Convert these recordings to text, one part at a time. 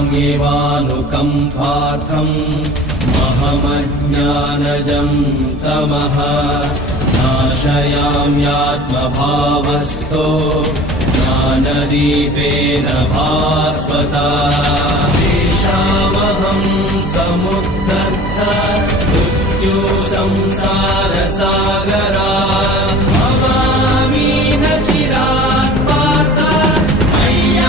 नाम्येवानुकम्पार्थं महमज्ञानजं तमः नाशयाम्यात्मभावस्थो ज्ञानदीपेन भास्वता तेषामहं समुद्धर्त मृत्यु संसारसागरात् भवामि न चिरात् पार्थ मय्यावेशितचेतसा।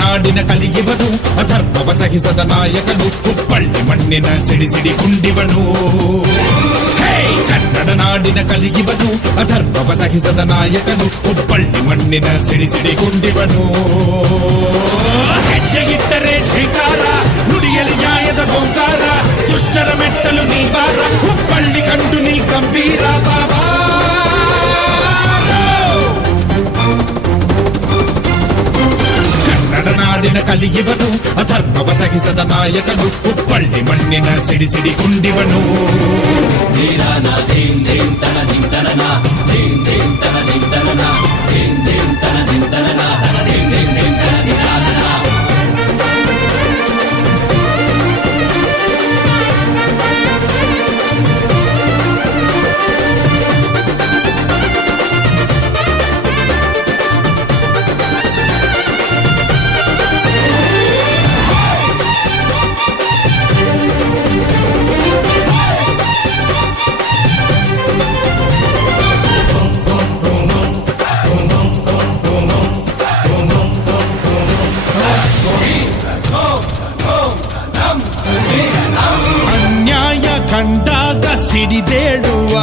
ನಾಡಿನ ಕಲಿಗಿವನು ಅಧರ್ಮವ ಸಹಿಸದ ನಾಯಕನು ಹುಬ್ಬಳ್ಳಿ ಮಣ್ಣಿನ ಸಿಡಿ ಗುಂಡಿವನು. ಕನ್ನಡ ನಾಡಿನ ಕಲಿಗಿವನು ಅಧರ್ಮವ ಸಹಿಸದ ನಾಯಕನು ಹುಬ್ಬಳ್ಳಿ ಮಣ್ಣಿನ ಸಿಡಿ ಗುಂಡಿವನು. ಹೆಜ್ಜೆಗಿಟ್ಟರೆ ಛೇಕಾರ ನುಡಿಯಲಿ ನ್ಯಾಯದ ಗೋಂಕಾರ ದುಷ್ಟರ ಮೆಟ್ಟಲು ನೀ ಬಾರ ಹುಬ್ಬಳ್ಳಿ ಕಂಡು ನೀ ಗಂಭೀರ ಬಾಬಾ. ನಾಡಿನ ಕಲಿಗಿವನು ಅಧರ್ಮವ ಸಹಿಸದ ನಾಯಕನು ಹುಬ್ಬಳ್ಳಿ ಮಣ್ಣಿನ ಸಿಡಿ ಗುಂಡಿವನು. ಧೀರನ ಧೀಂ ಧೀಂ ತನ ಧಿಂ ತನನ ಧೀಂ ಧೀಂ ತನ ಧಿಂ ತನನ ಧೀಂ ಧೀಂ ತನ ಧಿಂ ತನನ ತನ ಧೀಂ ಧೀಂ ಧೀಂ ತನ ಧಿರಾನನ. ಅನ್ಯಾಯ ಕಂಡಾಗ ಸಿಡಿದೇಳುವ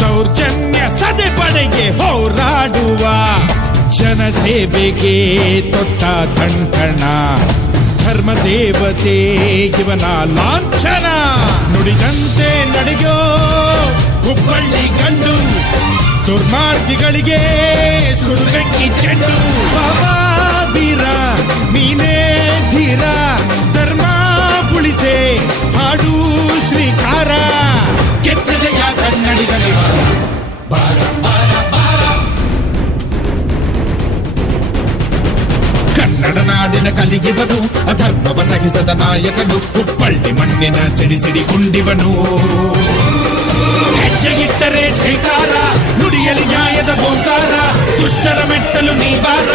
ದೌರ್ಜನ್ಯ ಸದೆ ಪಡೆಗೆ ಹೋರಾಡುವ ಜನಸೇವೆಗೆ ತೊಟ್ಟ ಕಂಕಣ ಧರ್ಮ ದೇವತೆ ಇವನ ಲಾಂಛನ. ನುಡಿದಂತೆ ನಡೆಯೋ ಹುಬ್ಬಳ್ಳಿ ಗಂಡು ದುರ್ಮಾರ್ಗಿಗಳಿಗೆ ಸುಡುಗಟ್ಟಿ ಚೆಂಡು. ಬಾಬಾ ವೀರ ನೀನೇ ಧೀರ ಧರ್ಮ ಉಳಿಸೆ ಹಾಡು ಶ್ರೀಕಾರ ಕೆಚ್ಚದೆಯ ಕನ್ನಡಿಗನೇ ಬಾರ ಬಾರ ಬಾರ. ಕನ್ನಡ ನಾಡಿನ ಕಲಿಗಿವನು ಅಧರ್ಮವ ಸಹಿಸದ ನಾಯಕನು ಹುಬ್ಬಳ್ಳಿ ಮಣ್ಣಿನ ಸಿಡಿ ಗುಂಡಿವನು. ಹೆಜ್ಜೆಗಿಟ್ಟರೆ ಛೇಕಾರ ನುಡಿಯಲಿ ನ್ಯಾಯದ ಗೋಂಕಾರ ದುಷ್ಟರ ಮೆಟ್ಟಲು ನೀ ಬಾರ